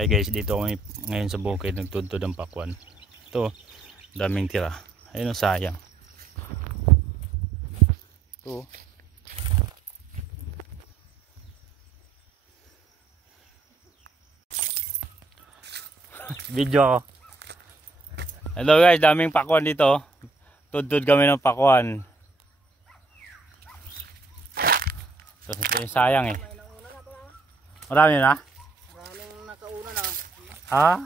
Hi guys, dito kami ngayon sa bukid, nagtudtod ng pakwan. Ito, daming tira. Ayun, sayang. Ito. Video ako. Hello guys, daming pakwan dito. Tudtod kami ng pakwan. So, ito yung sayang eh. Marami na? Maraming nakauna na. Ha?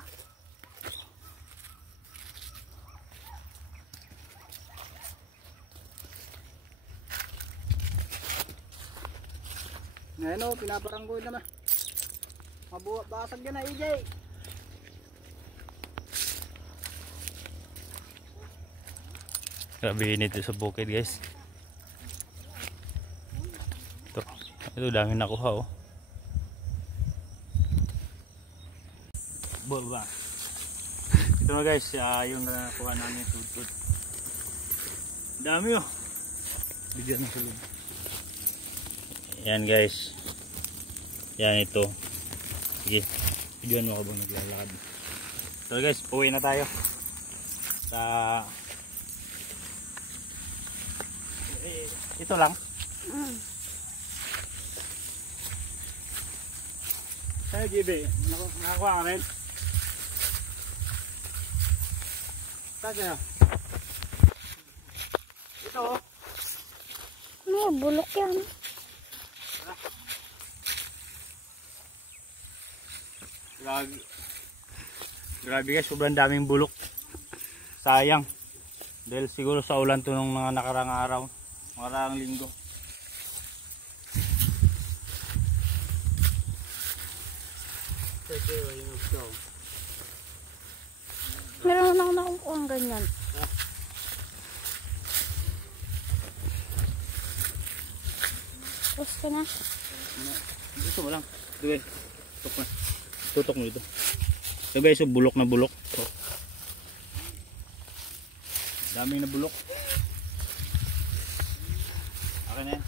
Ngayon o, pinabaranggoy naman. Mabuhat basag yan na, EJ. Grabe init sa bukid guys. Ito dami nakuha oh. Boba. Ito na guys, yung nakuha namin tutut. Dami oh. Bigyan ng sulod. Yan guys. Yan ito. Sige. Bigyan mo ako bang naglalakad. So guys, uwi na tayo. Sa ito lang. Sa'yo Gibi, nakakuha ka rin. Sa'yo. Ito oh. No, bulok yan. Grabe guys, sobrang daming bulok. Sayang. Dahil siguro sa ulan to nung mga nakarang araw. Maraming linggo. Meron ako nakukuha ang ganyan. Tapos ka na. Gusto mo lang. Sige. Tutok na. Tutok mo dito. Sabi so bulok na bulok. So, daming na bulok. Okay na yan.